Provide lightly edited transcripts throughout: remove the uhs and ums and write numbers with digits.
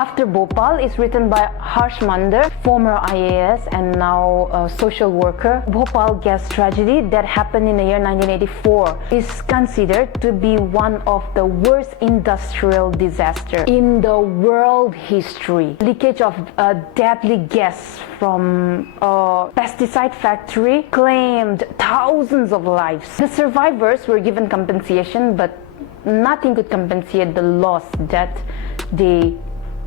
After Bhopal is written by Mander, former IAS and now a social worker. Bhopal gas tragedy that happened in the year 1984 is considered to be one of the worst industrial disasters in the world history. Leakage of a deadly gas from a pesticide factory claimed thousands of lives. The survivors were given compensation, but nothing could compensate the loss that they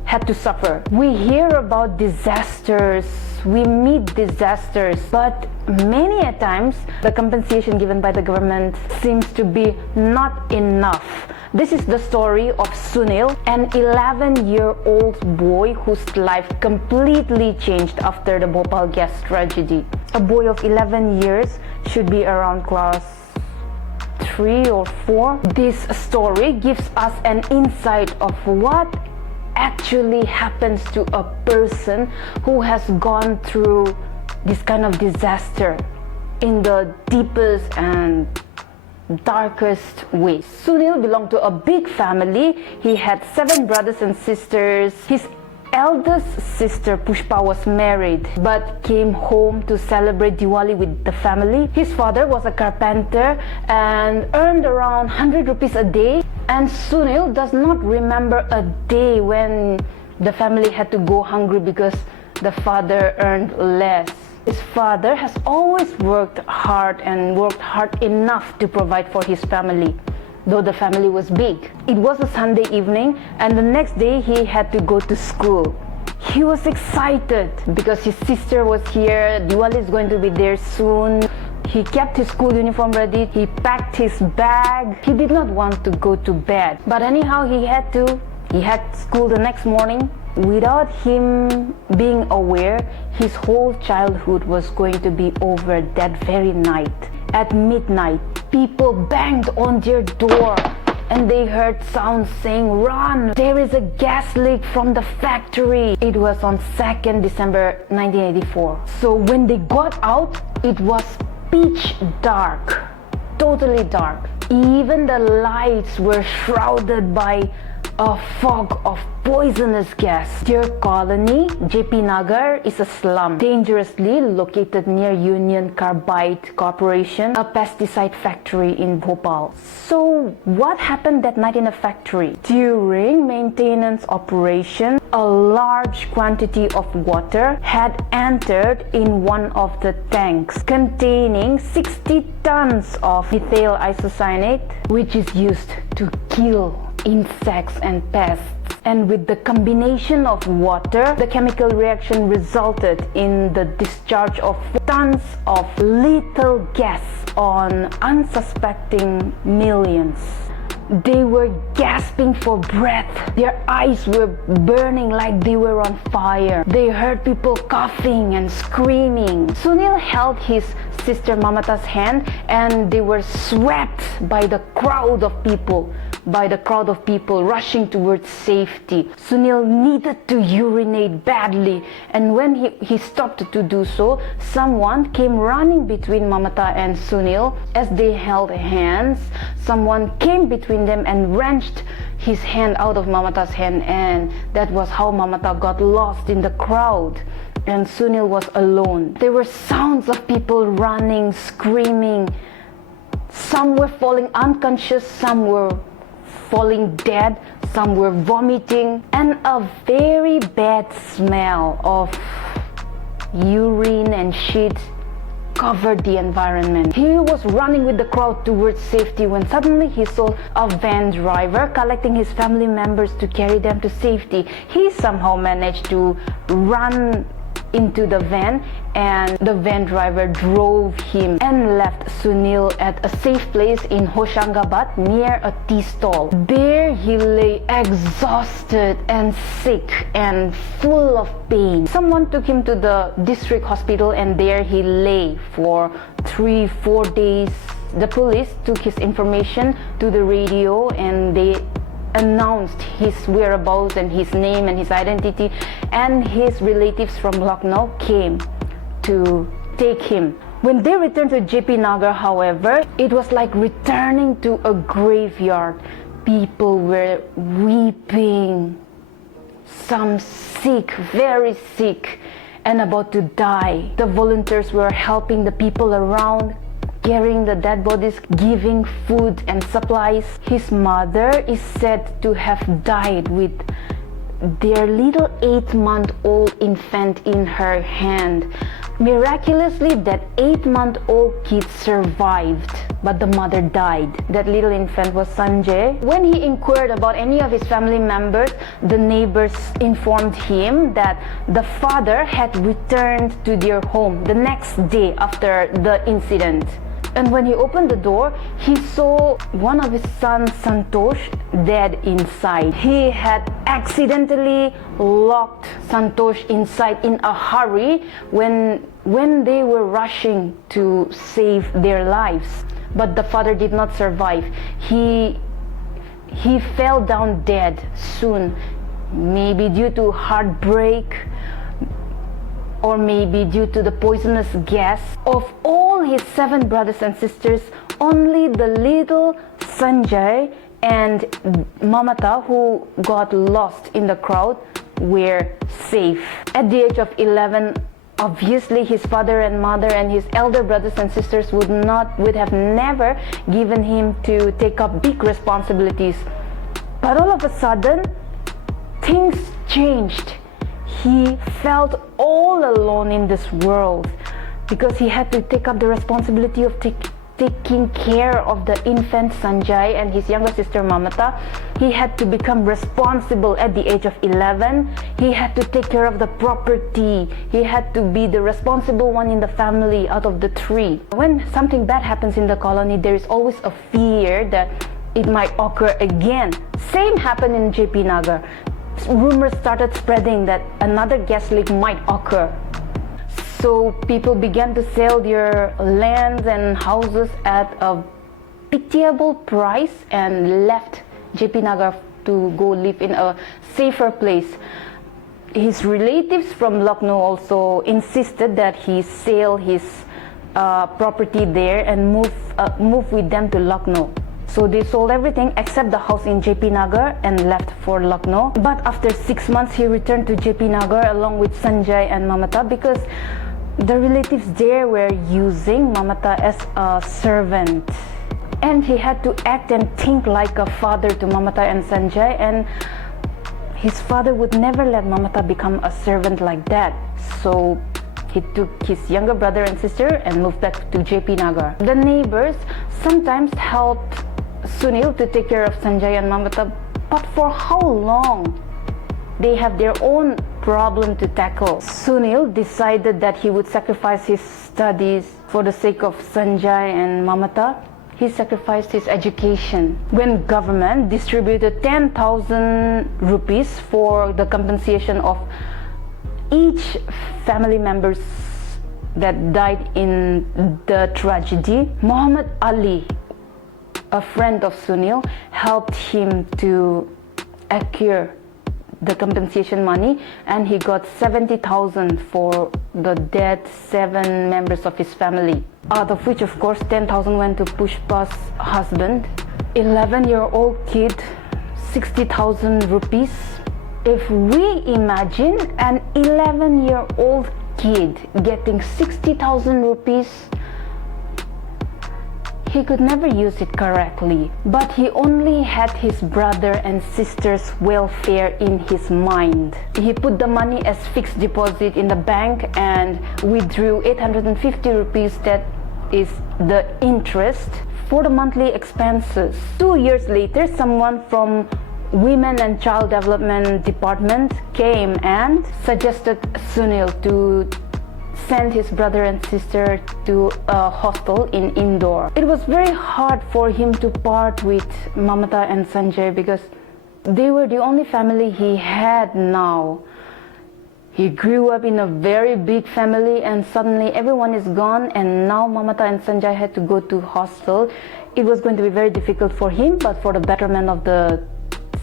had to suffer. We hear about disasters, we meet disasters, but many a times the compensation given by the government seems to be not enough. This is the story of Sunil, an 11-year-old boy whose life completely changed after the Bhopal gas tragedy. A boy of 11 years should be around class 3 or 4. This story gives us an insight of what actually happens to a person who has gone through this kind of disaster in the deepest and darkest ways. Sunil belonged to a big family. He had 7 brothers and sisters. His eldest sister Pushpa was married but came home to celebrate Diwali with the family. His father was a carpenter and earned around 100 rupees a day. And Sunil does not remember a day when the family had to go hungry because the father earned less. His father has always worked hard enough to provide for his family, though the family was big. It was a Sunday evening and the next day he had to go to school. He was excited because his sister was here, Diwali is going to be there soon. He kept his school uniform ready, he packed his bag. He did not want to go to bed, but anyhow he had to. He had school the next morning. Without him being aware, his whole childhood was going to be over that very night. At midnight, people banged on their door and they heard sounds saying, "Run! There is a gas leak from the factory." It was on 2nd December 1984. So when they got out, it was pitch dark, totally dark. Even the lights were shrouded by a fog of poisonous gas. Their colony, JP Nagar, is a slum dangerously located near Union Carbide Corporation, a pesticide factory in Bhopal. So what happened that night in the factory? During maintenance operation, a large quantity of water had entered in one of the tanks containing 60 tons of methyl isocyanate, which is used to kill insects and pests. And with the combination of water, the chemical reaction resulted in the discharge of tons of lethal gas on unsuspecting millions. They were gasping for breath. Their eyes were burning like they were on fire. They heard people coughing and screaming. Sunil held his sister Mamata's hand and they were swept by the crowd of people rushing towards safety. Sunil needed to urinate badly, and when he stopped to do so, someone came running between Mamata and Sunil. As they held hands, someone came between them and wrenched his hand out of Mamata's hand, and that was how Mamata got lost in the crowd. And Sunil was alone. There were sounds of people running, screaming. Some were falling unconscious, some were falling dead, some were vomiting, and a very bad smell of urine and shit covered the environment. He was running with the crowd towards safety when suddenly he saw a van driver collecting his family members to carry them to safety. He somehow managed to run into the van, and the van driver drove him and left Sunil at a safe place in Hoshangabad near a tea stall. There he lay exhausted and sick and full of pain. Someone took him to the district hospital and there he lay for 3-4 days. The police took his information to the radio and they announced his whereabouts and his name and his identity, and his relatives from Lucknow came to take him. When they returned to JP Nagar, however, it was like returning to a graveyard. People were weeping. some sick, very sick, and about to die. The volunteers were helping the people around, carrying the dead bodies, giving food and supplies. His mother is said to have died with their little 8-month-old infant in her hand. Miraculously, that 8-month-old kid survived, but the mother died. That little infant was Sanjay. When he inquired about any of his family members, the neighbors informed him that the father had returned to their home the next day after the incident. And when he opened the door, he saw one of his sons, Santosh, dead inside. He had accidentally locked Santosh inside in a hurry when they were rushing to save their lives. But the father did not survive. He fell down dead soon, maybe due to heartbreak, or maybe due to the poisonous gas. Of all his 7 brothers and sisters, only the little Sanjay and Mamata, who got lost in the crowd, were safe. At the age of 11, obviously his father and mother and his elder brothers and sisters would have never given him to take up big responsibilities. But all of a sudden, things changed. He felt all alone in this world because he had to take up the responsibility of taking care of the infant Sanjay and his younger sister Mamata. He had to become responsible at the age of 11. He had to take care of the property. He had to be the responsible one in the family out of the 3. When something bad happens in the colony, there is always a fear that it might occur again. Same happened in JP Nagar. Rumors started spreading that another gas leak might occur. So people began to sell their lands and houses at a pitiable price and left JP Nagar to go live in a safer place. His relatives from Lucknow also insisted that he sell his property there and move with them to Lucknow. So they sold everything except the house in JP Nagar and left for Lucknow. But after 6 months, he returned to JP Nagar along with Sanjay and Mamata because the relatives there were using Mamata as a servant. And he had to act and think like a father to Mamata and Sanjay, and his father would never let Mamata become a servant like that. So he took his younger brother and sister and moved back to JP Nagar. The neighbors sometimes helped Sunil to take care of Sanjay and Mamata, but for how long? They have their own problem to tackle. Sunil decided that he would sacrifice his studies for the sake of Sanjay and Mamata. He sacrificed his education. When government distributed 10,000 rupees for the compensation of each family members that died in the tragedy, Muhammad Ali, a friend of Sunil, helped him to acquire the compensation money, and he got 70,000 for the dead 7 members of his family, out of which of course 10,000 went to Pushpa's husband. 11-year-old kid, 60,000 rupees. If we imagine an 11-year-old kid getting 60,000 rupees, he could never use it correctly, but he only had his brother and sister's welfare in his mind. He put the money as fixed deposit in the bank and withdrew 850 rupees, that is the interest, for the monthly expenses. 2 years later, someone from Women and Child Development Department came and suggested Sunil to send his brother and sister to a hostel in Indore. It was very hard for him to part with Mamata and Sanjay because they were the only family he had now. He grew up in a very big family and suddenly everyone is gone, and now Mamata and Sanjay had to go to hostel. It was going to be very difficult for him, but for the betterment of the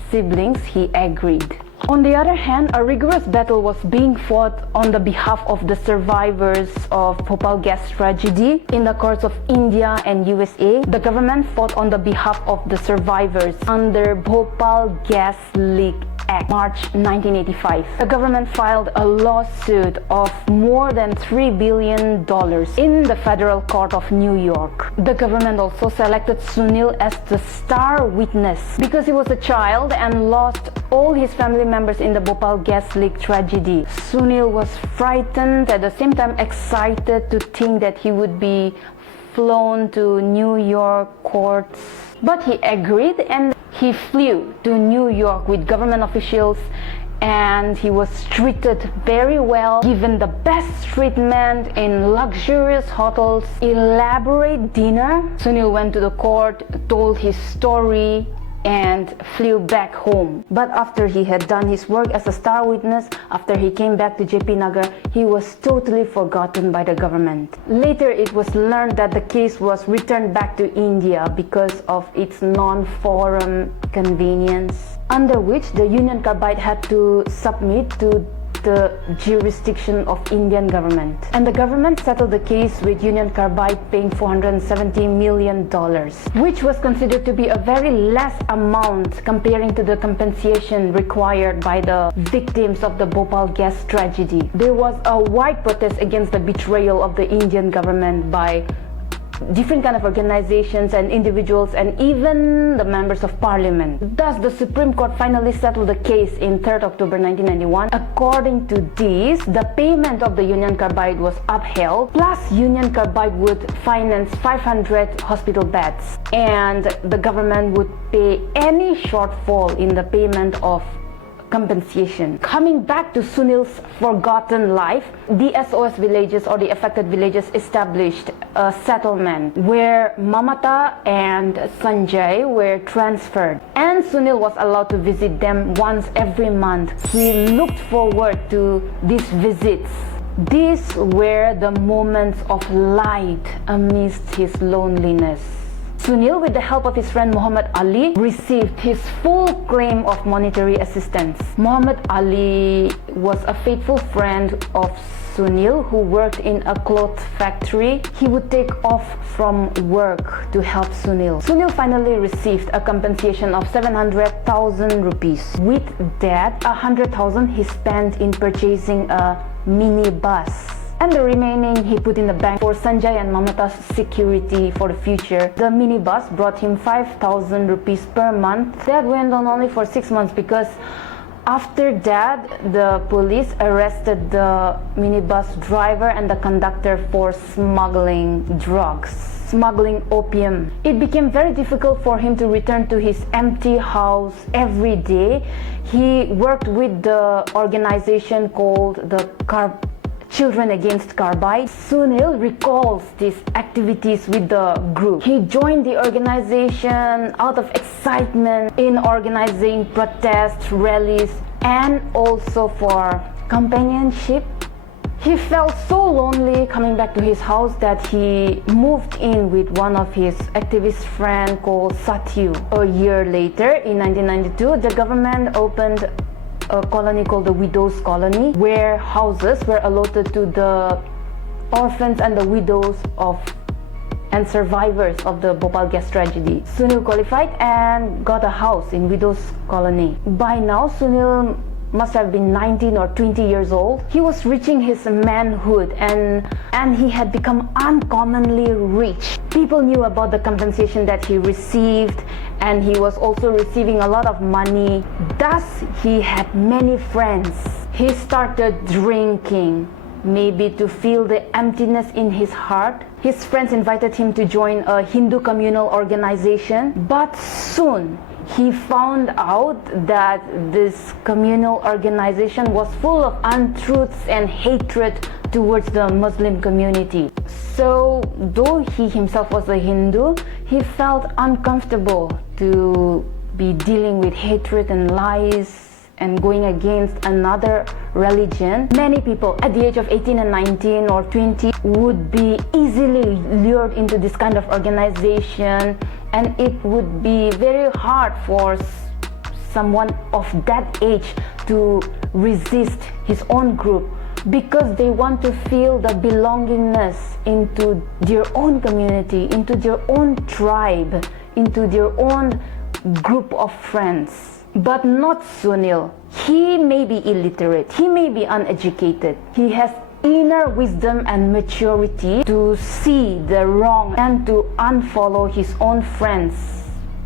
siblings, he agreed. On the other hand, a rigorous battle was being fought on the behalf of the survivors of Bhopal gas tragedy in the courts of India and USA. The government fought on the behalf of the survivors under Bhopal Gas Leak Act, March 1985. The government filed a lawsuit of more than $3 billion in the Federal Court of New York. The government also selected Sunil as the star witness because he was a child and lost all his family members in the Bhopal gas leak tragedy. Sunil was frightened, at the same time excited to think that he would be flown to New York courts. But he agreed and he flew to New York with government officials, and he was treated very well, given the best treatment in luxurious hotels, elaborate dinner. Sunil went to the court, told his story, and flew back home. But after he had done his work as a star witness, after he came back to JP Nagar, he was totally forgotten by the government. Later it was learned that the case was returned back to India because of its non-forum convenience, under which the Union Carbide had to submit to the jurisdiction of Indian government. And the government settled the case with Union Carbide, paying $470 million, which was considered to be a very less amount comparing to the compensation required by the victims of the Bhopal gas tragedy. There was a wide protest against the betrayal of the Indian government by different kind of organizations and individuals, and even the members of parliament. Thus, the Supreme Court finally settled the case in 3rd October 1991. According to this, the payment of the Union Carbide was upheld, plus Union Carbide would finance 500 hospital beds, and the government would pay any shortfall in the payment of compensation. Coming back to Sunil's forgotten life, the SOS villages, or the affected villages, established a settlement where Mamata and Sanjay were transferred, and Sunil was allowed to visit them once every month. He looked forward to these visits. These were the moments of light amidst his loneliness. Sunil, with the help of his friend Muhammad Ali, received his full claim of monetary assistance. Muhammad Ali was a faithful friend of Sunil who worked in a cloth factory. He would take off from work to help Sunil. Sunil finally received a compensation of 700,000 rupees. With that, 100,000 he spent in purchasing a minibus, and the remaining he put in the bank for Sanjay and Mamata's security for the future. The minibus brought him 5,000 rupees per month. That went on only for 6 months, because after that, the police arrested the minibus driver and the conductor for smuggling drugs, smuggling opium. It became very difficult for him to return to his empty house every day. He worked with the organization called the Children Against Carbide. Sunil recalls these activities with the group. He joined the organization out of excitement in organizing protests, rallies, and also for companionship. He felt so lonely coming back to his house that he moved in with one of his activist friends called Satyu. A year later, in 1992, the government opened a colony called the Widows Colony, where houses were allotted to the orphans and the widows of and survivors of the Bhopal gas tragedy. Sunil qualified and got a house in Widows Colony. By now, Sunil must have been 19 or 20 years old. He was reaching his manhood, and he had become uncommonly rich. People knew about the compensation that he received, and he was also receiving a lot of money. Thus, he had many friends. He started drinking, maybe to fill the emptiness in his heart. His friends invited him to join a Hindu communal organization, but soon he found out that this communal organization was full of untruths and hatred towards the Muslim community. So, though he himself was a Hindu, he felt uncomfortable to be dealing with hatred and lies and going against another religion. Many people at the age of 18 and 19 or 20 would be easily lured into this kind of organization, and it would be very hard for someone of that age to resist his own group, because they want to feel the belongingness into their own community, into their own tribe, into their own group of friends. But not Sunil. He may be illiterate, he may be uneducated. He has inner wisdom and maturity to see the wrong and to unfollow his own friends.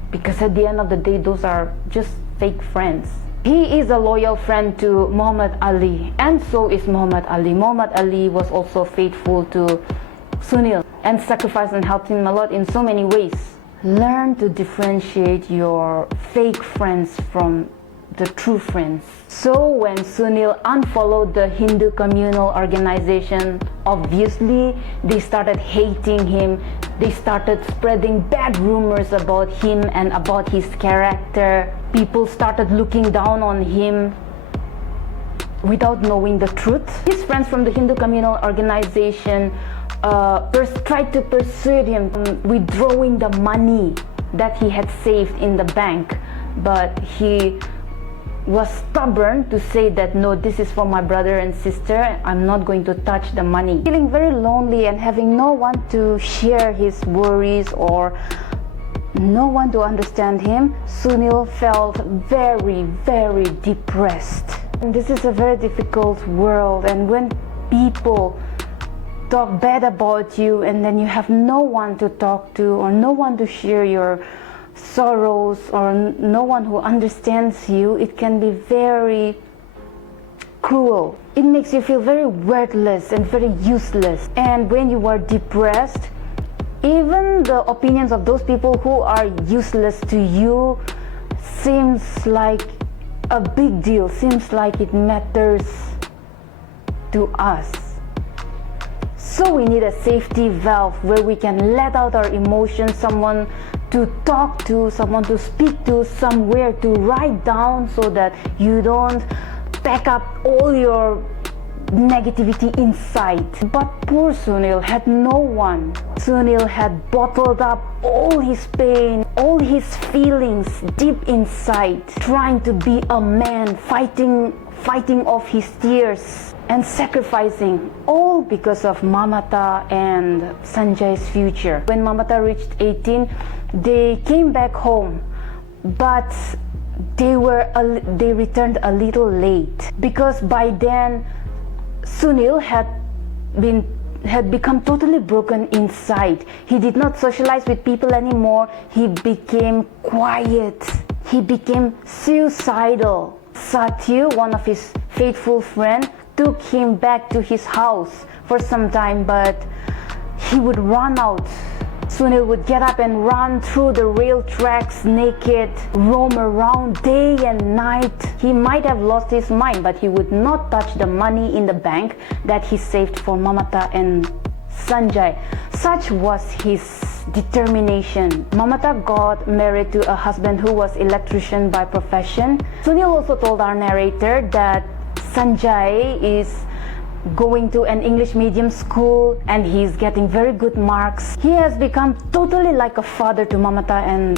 Because at the end of the day, those are just fake friends. He is a loyal friend to Muhammad Ali, and so is Muhammad Ali. Muhammad Ali was also faithful to Sunil and sacrificed and helped him a lot in so many ways. Learn to differentiate your fake friends from the true friends. So when Sunil unfollowed the Hindu communal organization, obviously they started hating him. They started spreading bad rumors about him and about his character. People started looking down on him without knowing the truth. His friends from the Hindu communal organization tried to persuade him withdrawing the money that he had saved in the bank, but he was stubborn to say that no, this is for my brother and sister, I'm not going to touch the money. Feeling very lonely and having no one to share his worries or no one to understand him, Sunil felt very, very depressed. And this is a very difficult world, and when people talk bad about you and then you have no one to talk to or no one to share your sorrows or no one who understands you, it can be very cruel. It makes you feel very worthless and very useless. And when you are depressed, even the opinions of those people who are useless to you seems like a big deal, seems like it matters to us. So we need a safety valve where we can let out our emotions, someone to talk to, someone to speak to, somewhere to write down so that you don't pack up all your negativity inside. But poor Sunil had no one. Sunil had bottled up all his pain, all his feelings deep inside, trying to be a man, fighting off his tears and sacrificing, all because of Mamata and Sanjay's future. When Mamata reached 18, they came back home, but they returned a little late because by then Sunil had become totally broken inside. He did not socialize with people anymore. He became quiet. He became suicidal. Satyu, one of his faithful friends, took him back to his house for some time, but he would run out. Sunil would get up and run through the rail tracks naked, roam around day and night. He might have lost his mind, but he would not touch the money in the bank that he saved for Mamata and Sanjay. Such was his determination. Mamata got married to a husband who was electrician by profession. Sunil also told our narrator that Sanjay is going to an English medium school and he's getting very good marks. He has become totally like a father to Mamata and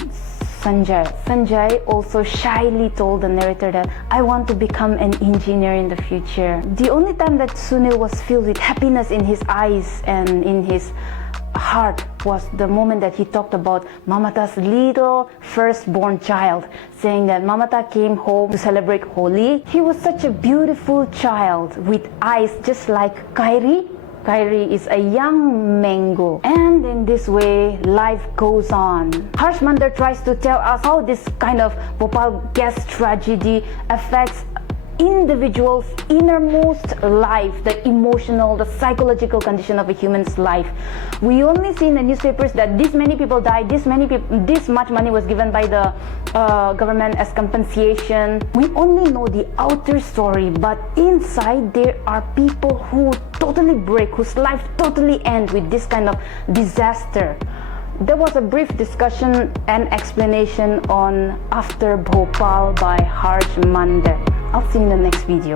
Sanjay. Sanjay also shyly told the narrator that I want to become an engineer in the future. The only time that Sunil was filled with happiness in his eyes and in his heart was the moment that he talked about Mamata's little firstborn child, saying that Mamata came home to celebrate Holi. He was such a beautiful child with eyes just like Kairi. Kairi is a young mango. And in this way, life goes on. Harsh Mander tries to tell us how this kind of Bhopal gas tragedy affects individual's innermost life, the emotional, the psychological condition of a human's life. We only see in the newspapers that this many people died, this much money was given by the government as compensation. We only know the outer story, but inside there are people who totally break, whose life totally ends with this kind of disaster. There was a brief discussion and explanation on After Bhopal by Harsh Mander. I'll see you in the next video.